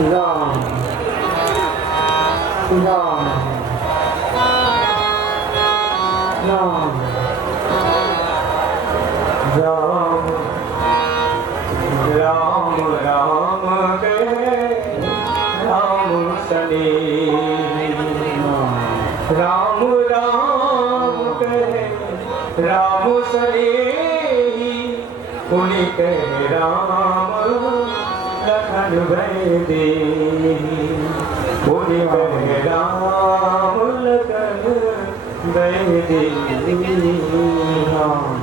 राम राम राम राम राम राम कहे राम सने राम राम कहे राम सने पुनि कहे राम लखन भय दे पुनि कहे राम लखन भय दे राम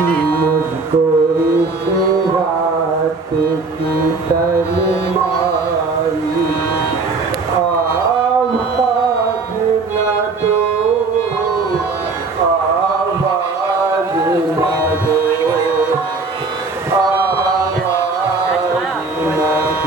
मुझको इस रात की तन्हाई आवाज़ न दो, आवाज़ न दो, आवाज़ न दो,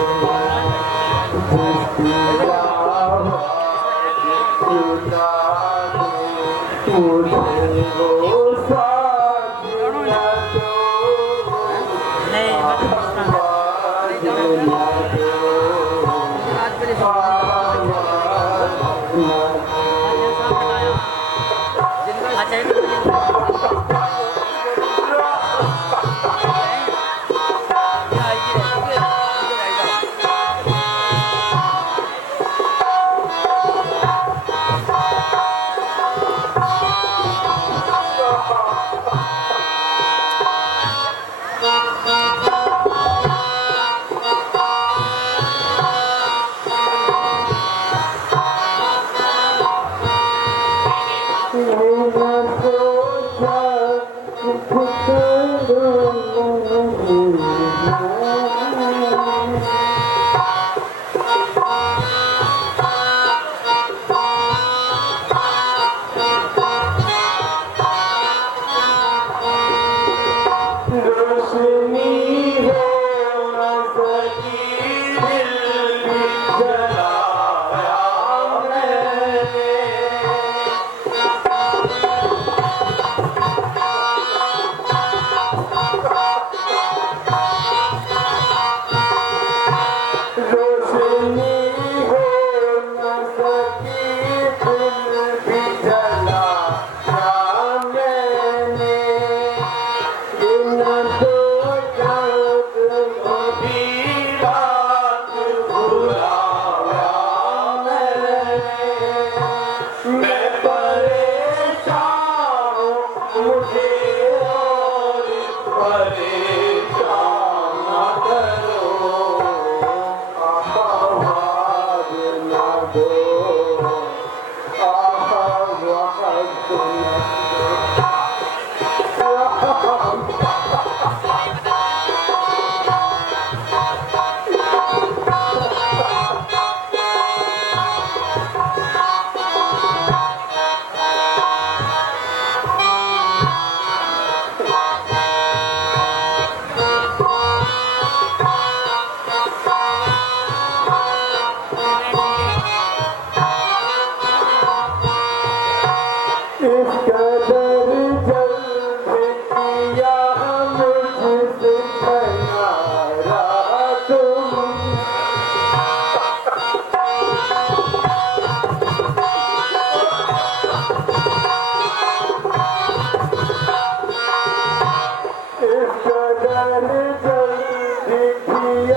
जिसकी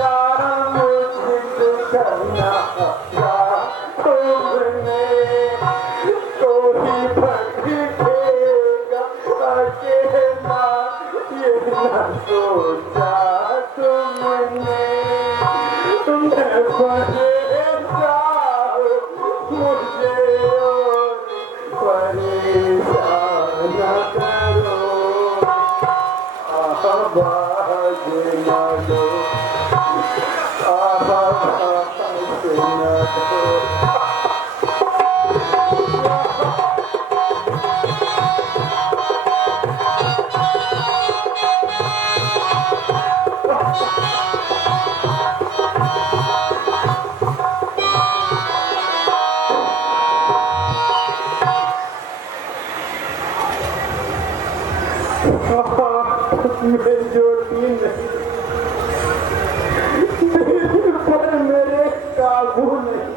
आवाज़ सुना दो मुझे वो में ज्योति नहीं, दिल पर मेरे काबू नहीं।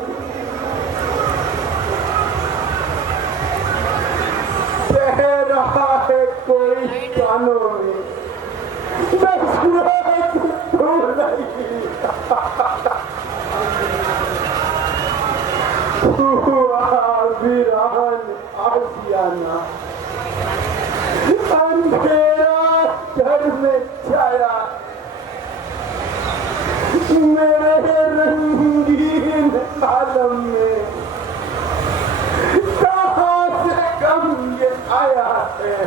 कह रहा है कोई कानों में, मैं सुना तू नहीं। वीरान आशियाना, अंधेरा घर में छाया, मेरे रंगीन आलम में कहाँ से गम ये आया है।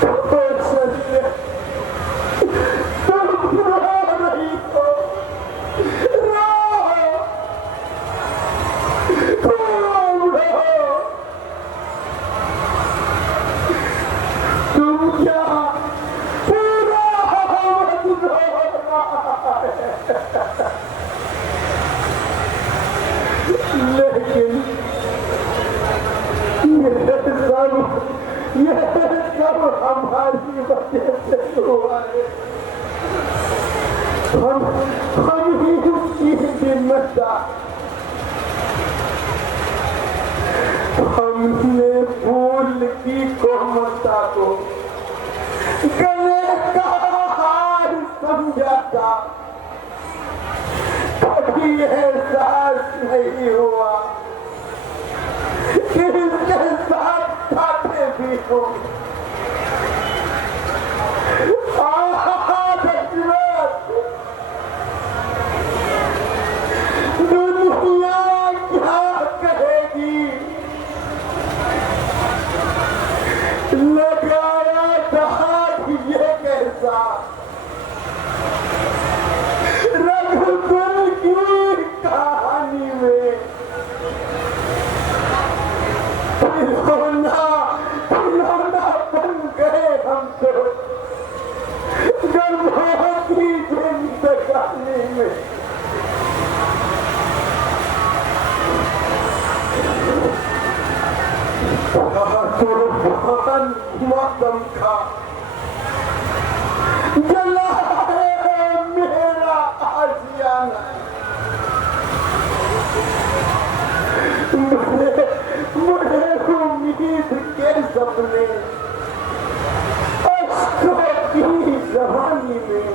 तो चलिए तुम रो रही हो, तुम क्या पूरा लेकिन ये सब हमारी वजह से हुआ है। हम ही उसकी जिम्मेदार। हमने फूल की कोमलता को गले का हार समझा था, कभी एहसास नहीं हुआ कि इसके साथ खाते भी हो। दुनिया क्या कहेगी, लगाया था ये कैसा रघुकुल की कहानी में। खिलौना बन गए हम तो गमों की जिंदगानी में। कुर्बान मौसम का जला है मेरा आशियाना, मुझे उम्मीद के सपने अश्कों की जवानी में।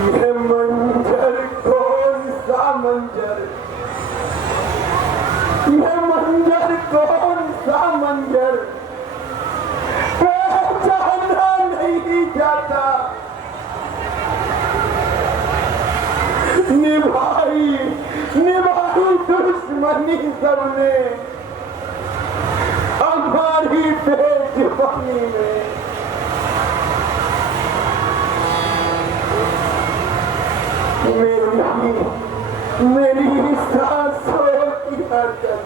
ये मंजर कौन सा मंजर, ये मंजर कौन सा मंजर पहचाना नहीं जाता। निभाई दुश्मनी सबने हमारी बेजुबानी में। मेरी सांसों की हरकत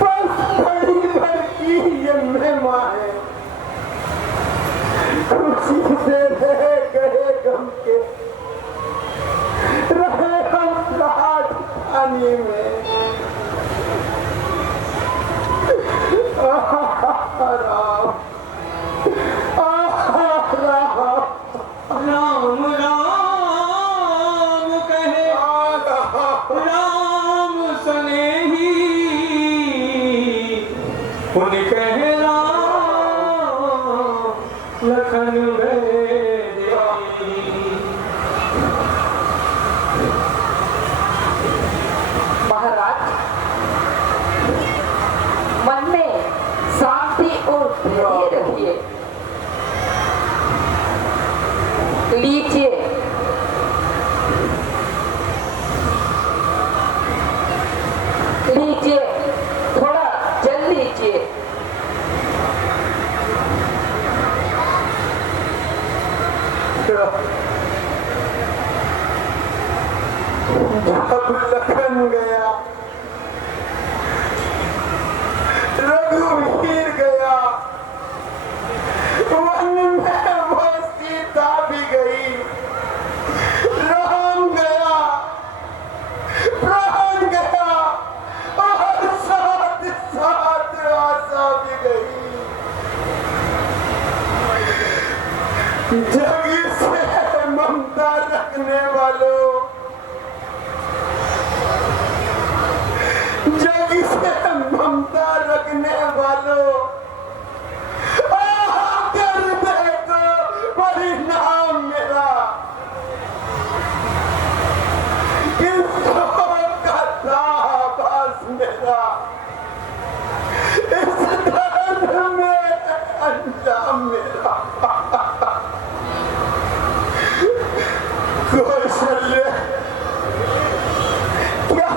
बस घड़ी भर की ये मेहमा है। खुशी से रह गए गम के, रहे हम राजधानी में। राम राम कहे राम सनेही, उन कहे राम लखन महाराज, मन में शांति और धैर्य रखिए। लीजिए, लीजिए, थोड़ा जल लीजिए। जब लखन गया, रघुवीर गया, वालों, जग से ममता रखने वालों, कर देखो परिणाम मेरा। किसको का था आभास मेरा, इस दर्द में अंजाम मेरा। कौशल्य क्या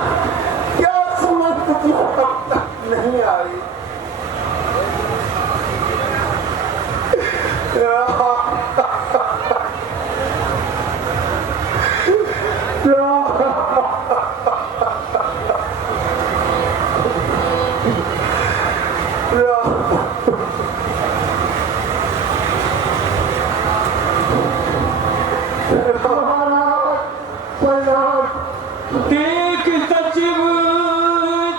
क्या समझ तुझे अब तक नहीं आई। देख सचिव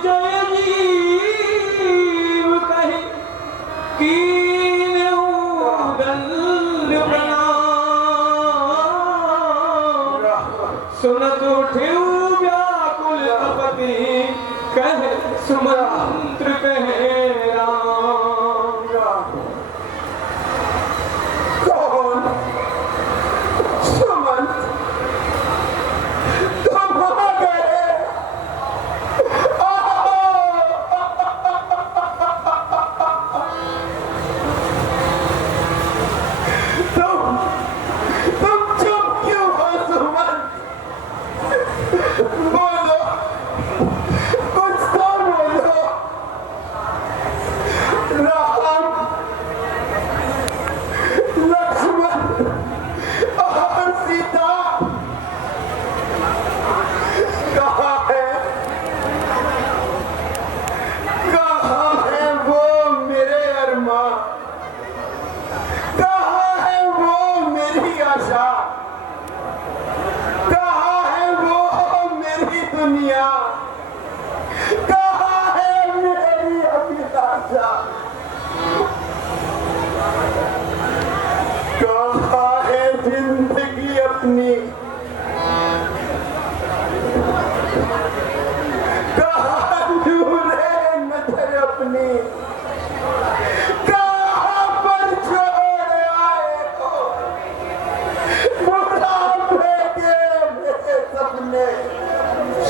जय जीव कहे कीन दंड प्रणाम। सुनत उठिउ व्याकुल तपति कहे सुमंत्र कहे राम। कौन सुमंत, तुम आ गए। तुम चुप क्यों हो सुमंत? बोलो, कुछ तो बोलो। राम, लक्ष्मण और सीता कहाँ है? कहाँ है वो मेरे अरमान? कहाँ है वो मेरी आशा? कहाँ है वो मेरी दुनिया? कहाँ है मेरी अभिलाषा? कहाँ है जिंदगी अपनी? कहाँ दूरे नजर अपनी? कहाँ पर छोड़ आए हो बुढ़ापे के मेरे सपने?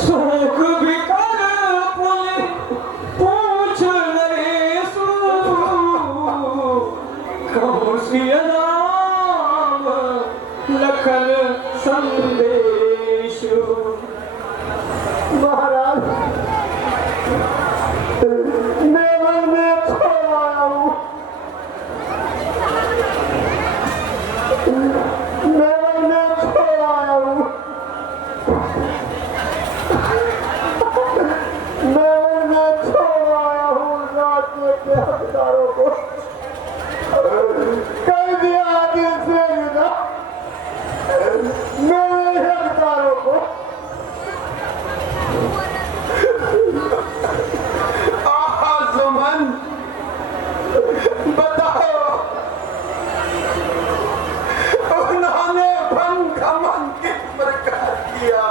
शोक भी कर पुले पूछ नरेशु कहूँ सिया राम लखन संदेशु। महाराज, मैं मन में छोड़ आया हूँ। मैं मन में छोड़ आया हूँ। मैं मन में छोड़ आया हूँ राज्य के हकदारों को। कर दिया दिल से विदा मेरे हकदारों को। सुमन, बताओ, उन्होंने भंगमन किस प्रकार किया?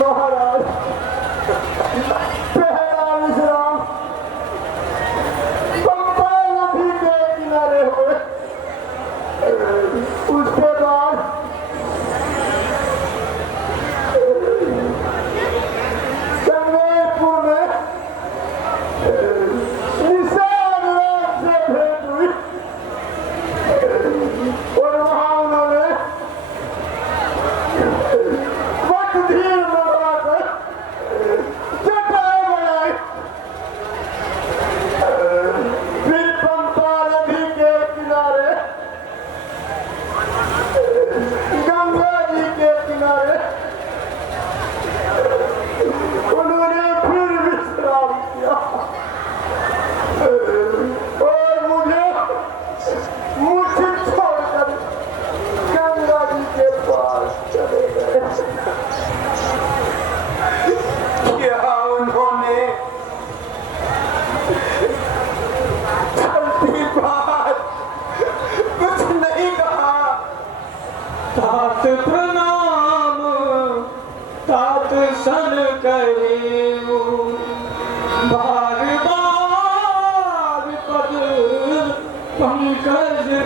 महाराज, पहला विश्राम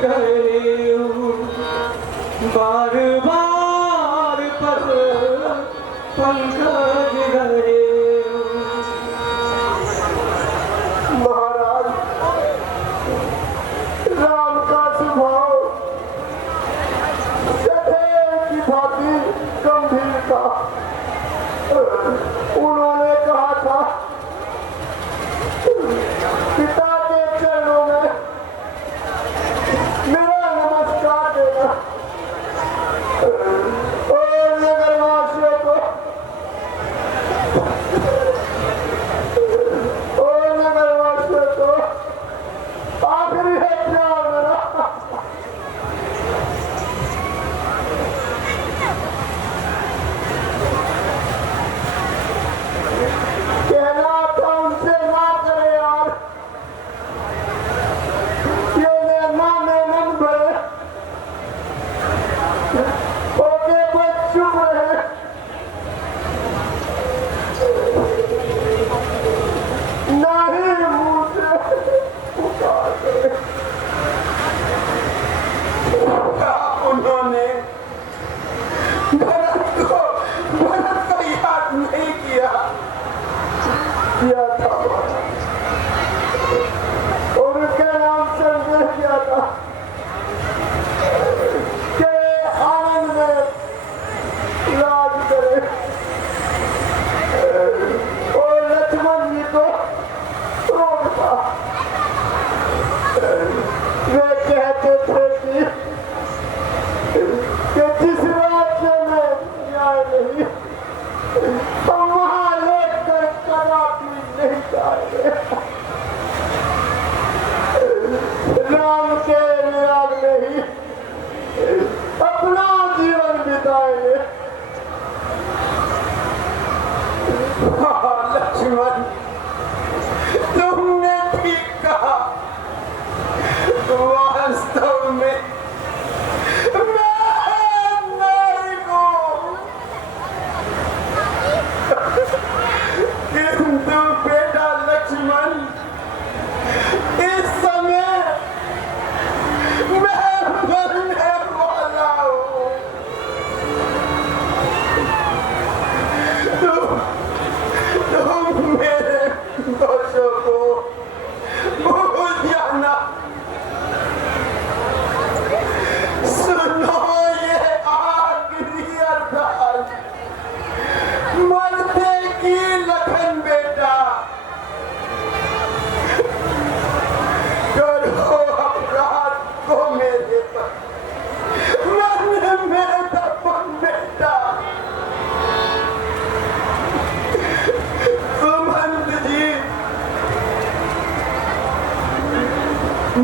गए बार बार पद पंकज गए। महाराज राम का स्वभाव सदैव की भांति गंभीर था। उन्होंने कहा था पिता के चरणों में मेरा नमस्कार देना और नगरवासियों को आखिरी है प्यार मेरा। कहना था उनसे ना करे यार, ये लेना में मन भरे ओके बस चुप रहे। नहीं मुझे उन्होंने भरत को याद नहीं किया था और उनके नाम संदेश किया था कि आनंद में राज करे और लक्ष्मण जी को रोकता। वे कहते थे कि जिस राज्य में न्याय नहीं हम वहां लेकर कदापि नहीं जाएंगे। राम के विराग में ही अपना जीवन बिताएंगे। लक्ष्मण तुमने ठीक कहा। वास्तव में मैं नारी को किंतु बेटा लक्ष्मण इस समय मैं मरने वाला हूँ। तुम मेरे दोषों को भूल जाना। सुनो ये आखिरी अरदास मरते की लखन बेटा। करो अपराध को मेरे पर मन में दफन बेटा। सुमंत जी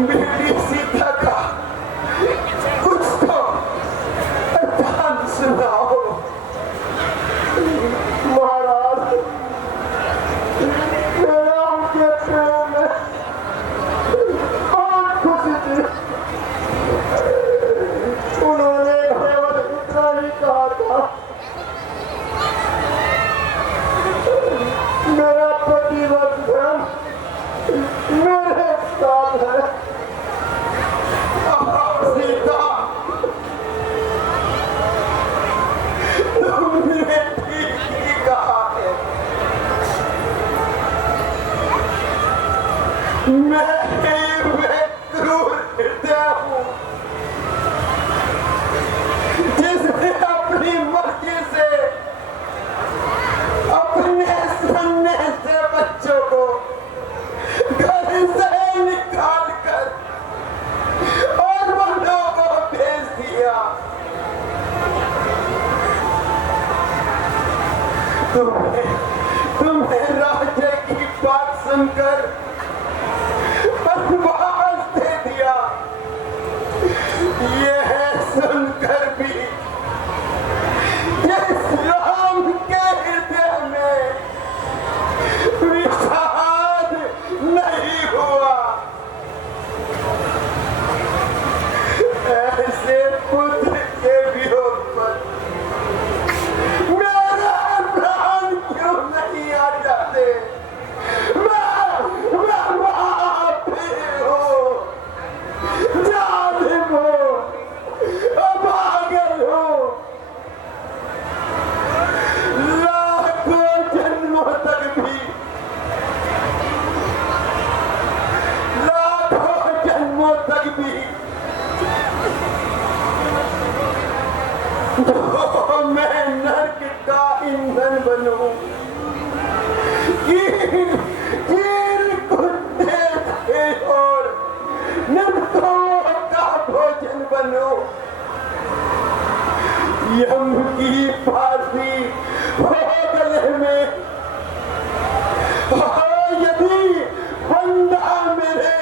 बेटी सीता का कुछ तो अर्थात सुनाओ। महाराज राम के प्रेम में बहुत खुशी थी। उन्होंने केवल इतना ही कहा था मेरा प्रतिवत धर्म मेरे साथ है। सीता तुमने ठीक ही कहा है। मैं वे क्रूर हृदय हूँ जिसने अपनी मर्जी से अपने सन्ने से बच्चों को घर से निकाल कर और वनों को भेज दिया। तुम्हें राज्य की बात सुनकर वनवास दे दिया। यह सुनकर भी जिस राम के हृदय में विषाद नहीं हुआ, ऐसे पुत्र के वियोग पर मेरा प्राण क्यों नहीं आ जाते। मैं की फांसी हो गले में, यदि बंदा मेरे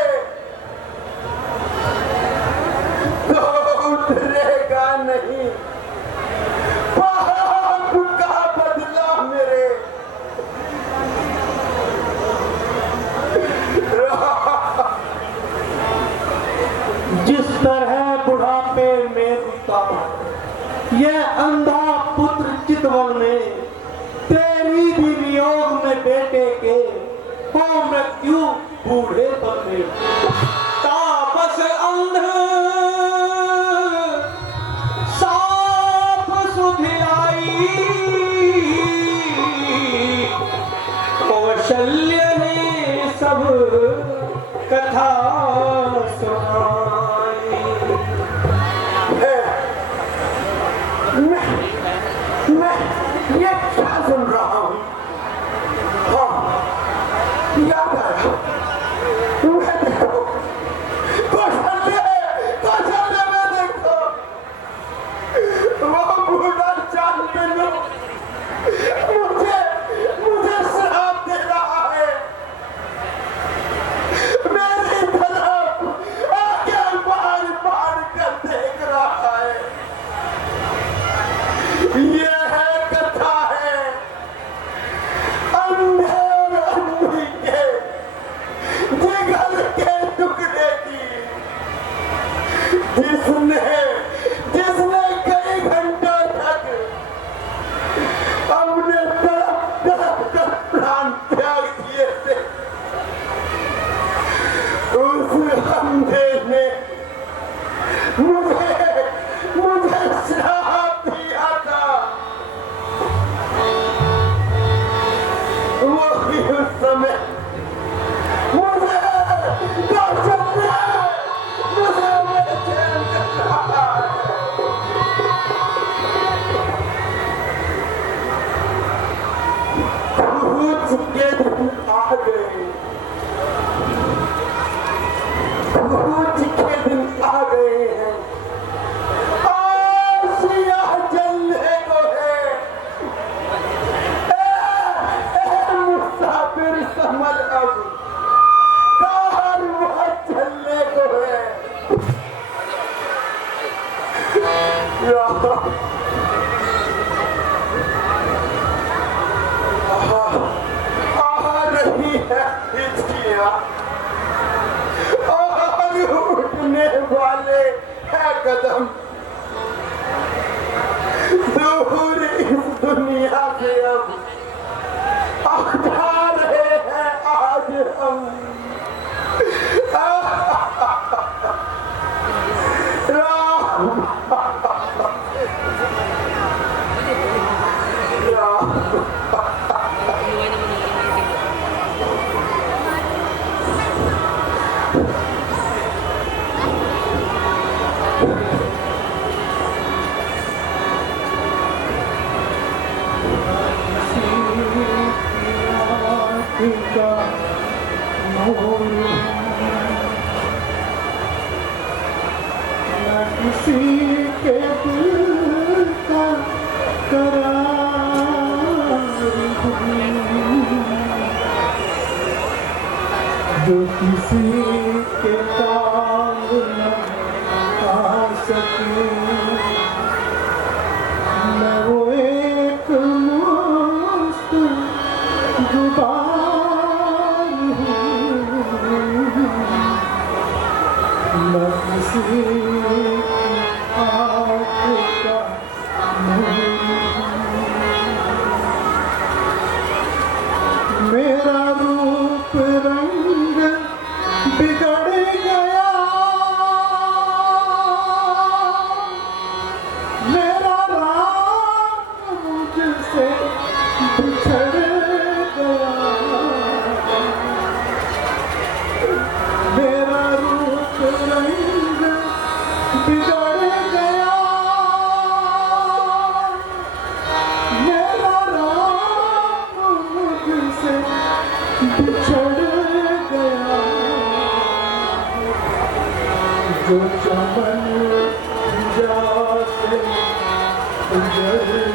तो उतरेगा नहीं पाप का बदला मेरे। जिस तरह बुढ़ापे में रुका यह अंधा पुत्र चितवन ने, तेरी भी वियोग में बेटे के हो मृत्यु बूढ़े पर में। तापस अंध साफ सुधियाई, कौशल्य ने सब कथा सुनाई। मैं ये क्या सुन रहा हूँ? हाँ, याद आया। मैं देखो, कौशल्य में देखो, वो बूढ़ा शांतनु मुझे श्राप दे रहा है। मेरी तरफ आगे बार कर देख रहा है। यह कथा है अंधे और अंधी के जिगर के टुकड़े की, जिसने कई घंटों तक अपने तड़प कर प्राण त्याग दिए थे। उस अंधे ने मुझे श्राप दिया था। वही उस समय मुझे बेचैन कर रहा है। भूत के दिन आ गए, भूत के दिन आ गए हैं। आसिया जलने को है। मुसाफिर समझ अब कार वहाँ चलने को है। आ रही है हिचकियाँ और उठने वाले है कदम। दूर इस दुनिया से अब आ रहे हैं आज हम। किसी के दिल का करार जो किसी के काम न आ सके। मैं वो एक मस्त गुबार हूँ, मैं किसी मेरा रूप रंग बिगड़ गया, मेरा राम मुझसे बिछड़ गया। मेरा रूप रंग बिगड़ गया, मेरा राम मुझसे बिछड़ गया। जो चमन जा से गुजर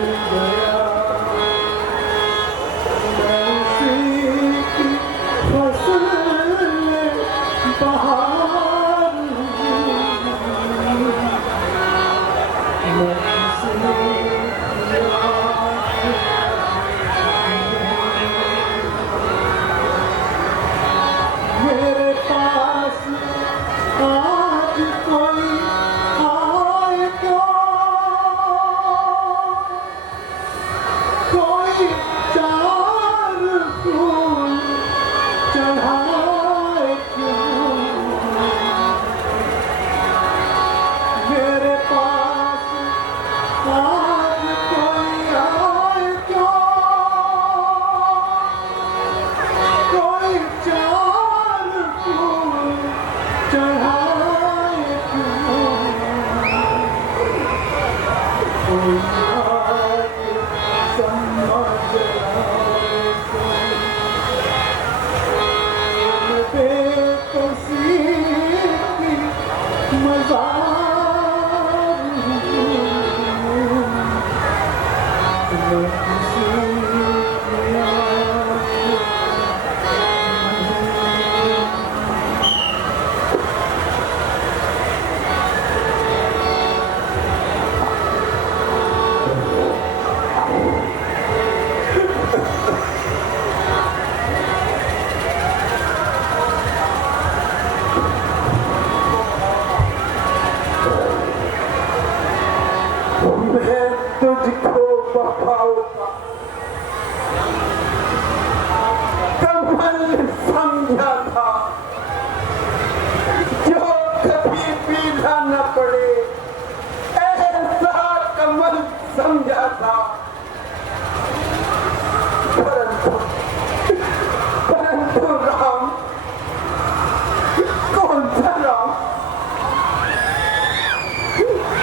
समझा था, परंतु राम, कौन सा राम,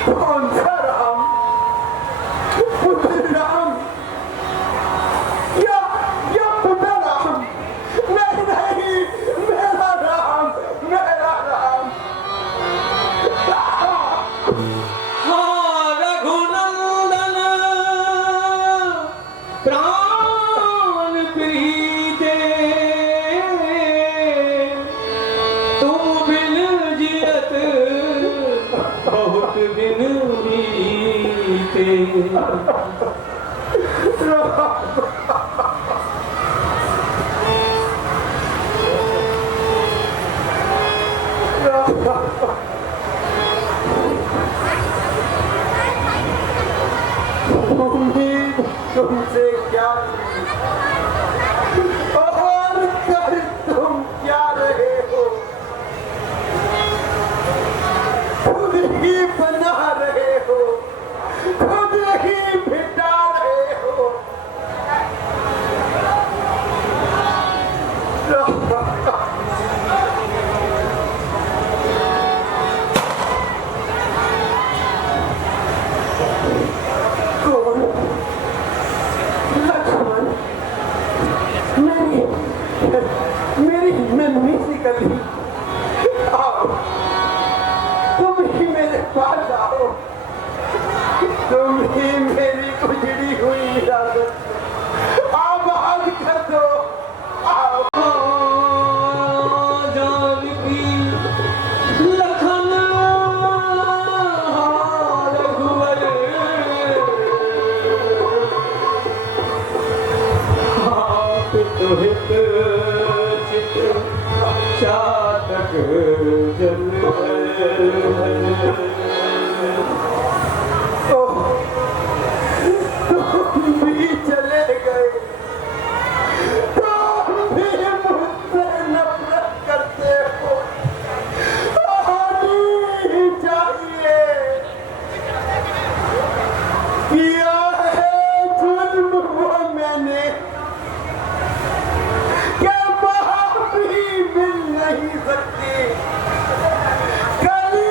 कौन सा राम, पुत्र राम, या पुत्र राम, नहीं, मेरा राम, मेरा राम। हाँ रघुनंदन प्राण प्रीते, तू बिन जियत बहुत दिन बीते। उम्मीद तुमसे क्या थी और कर तुम क्या रहे हो, खुद ही बना रहे हो, खुद ही मिटा रहे हो। कौन? लक्ष्मण, मेरी नन्ही सी कली, आओ, तुम ही मेरे पास आओ, तुम ही मेरी उजड़ी हुई विरासत आबाद कर दो, आओ। जानकी लखन रघुवर, हित चित चातक जल। तुम भी चले गए, तुम भी मुझसे नफरत करते हो, होनी चाहिए। किया है जुल्म वो मैंने, क्या माफी मिल नहीं सकती, कली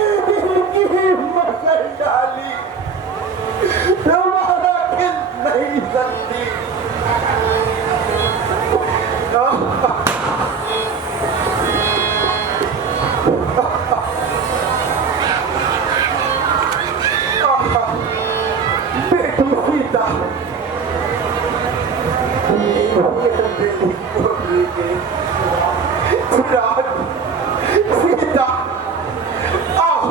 की मसल डाली, तुम्हारा खिल नहीं सकती। बेटू सीता, सीता, आओ,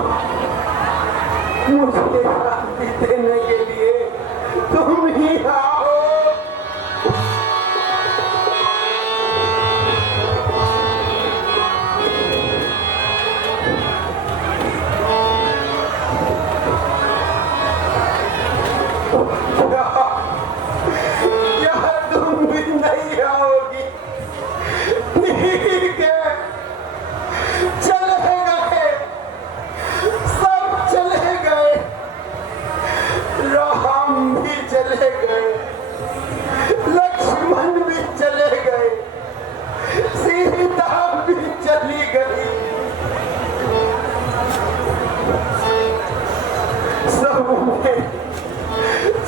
मुझे शांति देने के लिए तुम ही आओ। क्या तुम भी नहीं आओगी? ठीक है, चले गए, सब चले गए, राम भी चले गए, लक्ष्मण भी चले गए, सीता भी चली गई,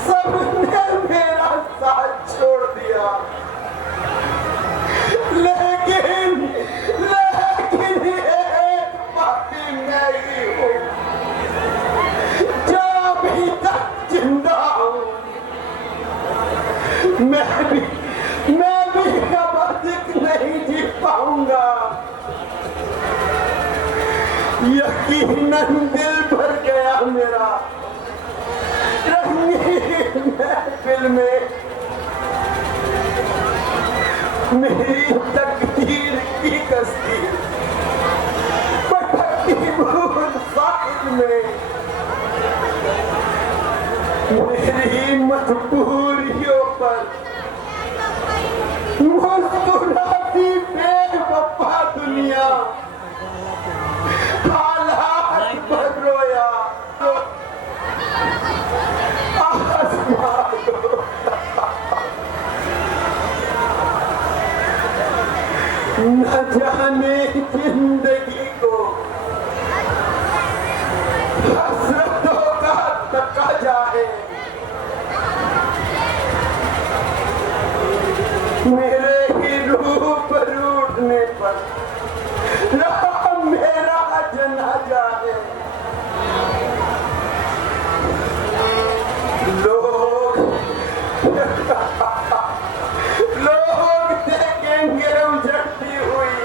सबने मेरा साथ छोड़ दिया, लेकिन एक पापी मैं ही हूँ, जो अभी तक जिंदा हूँ। मैं भी अब अधिक नहीं जी पाऊंगा। यकीनन दिल भर गया मेरा रंगीन महफिल में, मेरी तकदीर की कश्ती भटकती भूल साहिल में, मेरी मजबूरियों पर मुस्कुराती बेवफा दुनिया, हालात पर रोया, न जाने जिंदगी को हसरतों का तका जाए, मेरे ही रूप रूठने पर राम मेरा जनाजा है। लोग देखेंगे उजड़ती हुई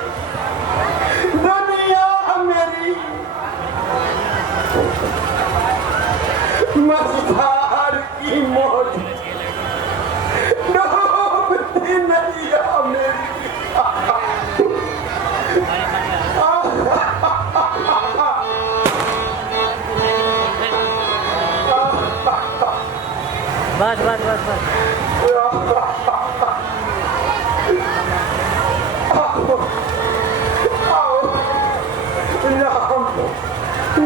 दुनिया मेरी, मझधार की मौत डूबती नदिया मेरी। बस बस बस बस राम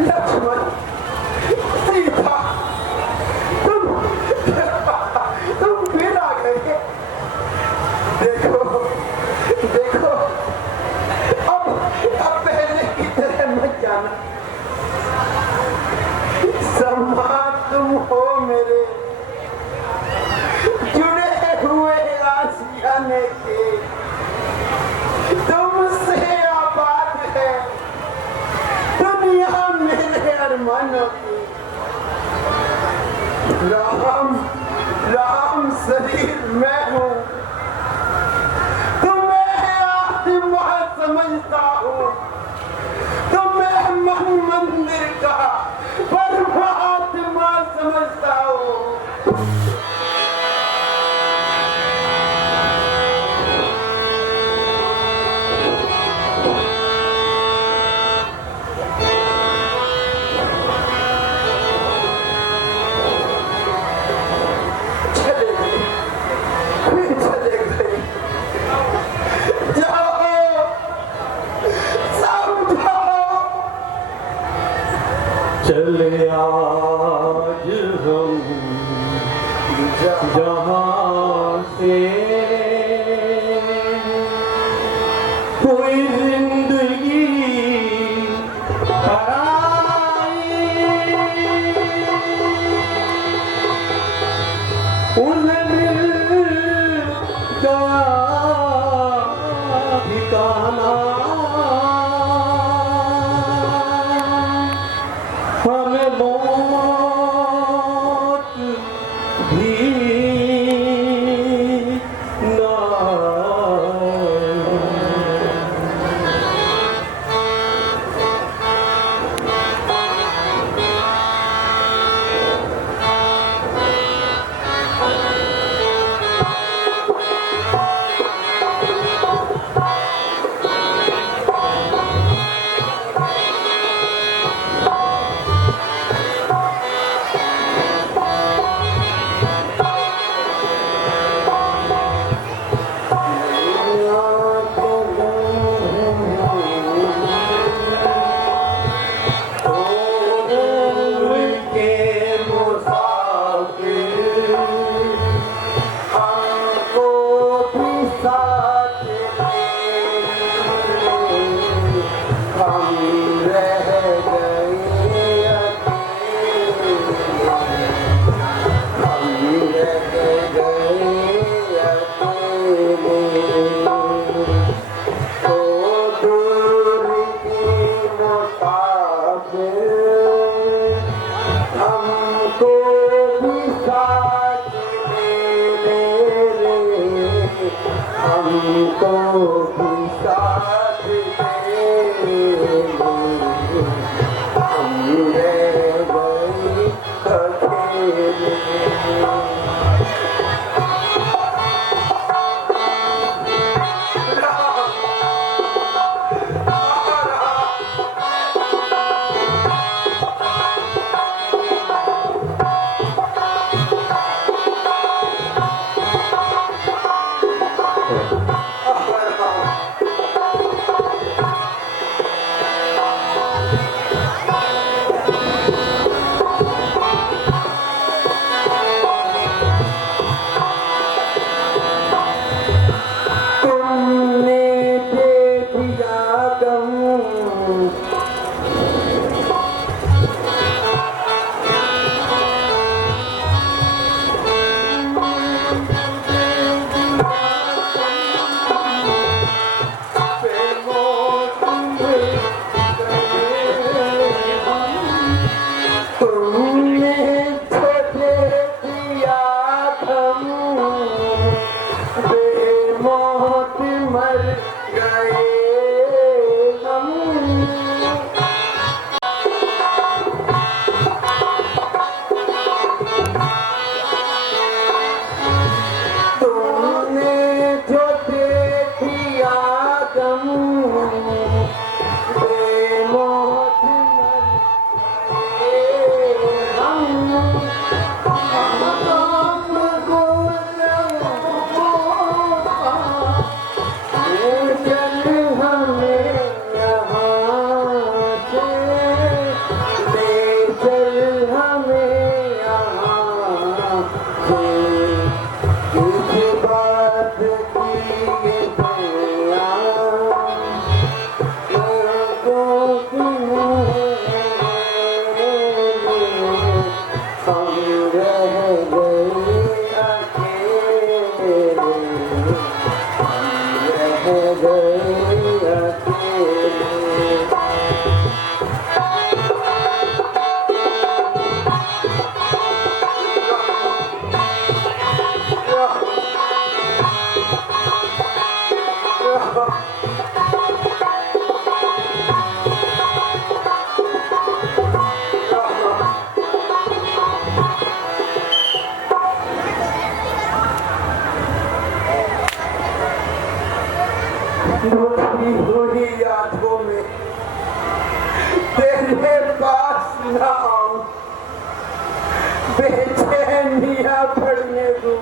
लक्ष्मण सीता तुम फिर आ गए। देखो देखो अब पहले की तरह मत जाना। समा तुम हो मेरे जुड़े हुए आशियाने के, तुमसे आबाद है दुनिया मेरे अरमानों की। राम राम शरीर मैं हूँ, तुम्हें आत्मा समझता हूँ, तुम्हें मन मंदिर का परमात्मा समझता हूँ। चले आज हम जहाँ से कोई जिंदगी हराई, उन्हें मिल गया ठिकाना, हमें मौत भी ना टूटी हुई यादों में तेरे पास ना आऊं, बेचैनियां पड़ने दूं,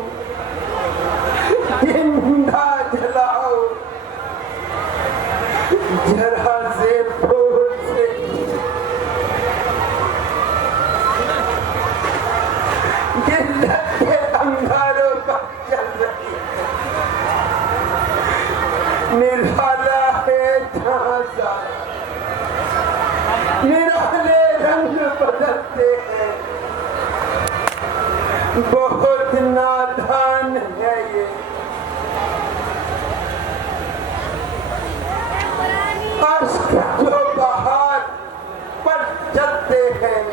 जिंदा जलाओ जरा से भोर से जिल्लत के अंगारों पर चल रही निराला है झांसा, निराले रंग बदलते हैं, बहुत नादान है ये। अश्क जो बाहर पर चलते हैं,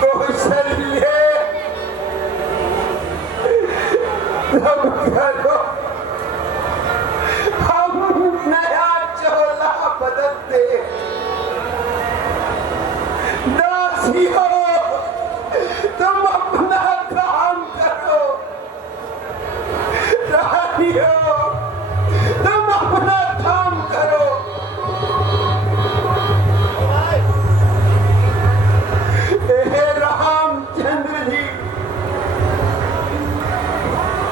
कौशल्य सब करो, नया चोला बदलते दासियों तुम अपना काम करो, रानियों तुम अपना काम करो। हे रामचंद्र जी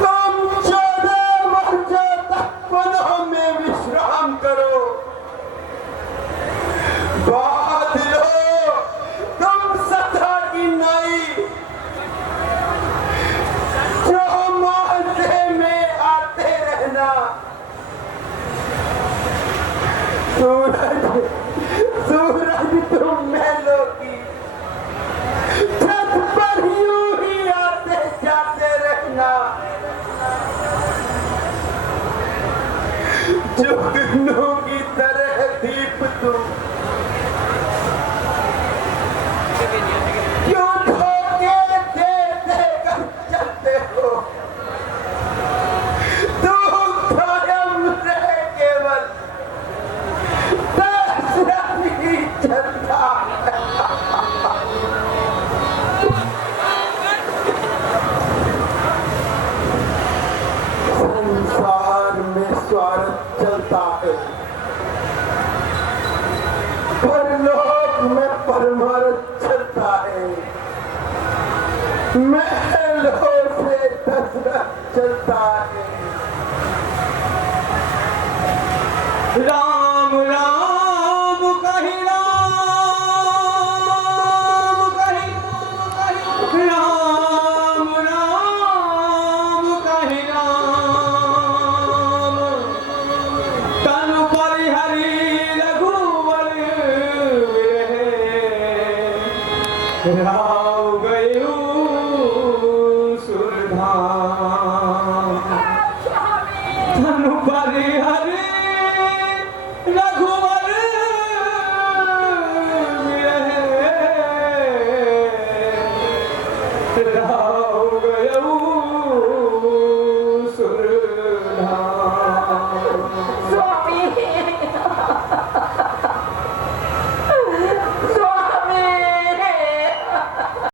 तुम 14 वर्षों तक वनों में विश्राम करो, बादलों तुम सदा की नई चौमासे में आते रहना, सूरज सूरज तुम महलों की छत पर यूं ही आते जाते रहना, जुगनू की तरह दीप तुम क्यों धोखे दे देकर चलते हो, तू कायम रहे केवल दशरथ ही चलता। संसार में स्वार्थ चलता है, परलोक में परमार्थ चलता है, महलों से दशरथ चलता है।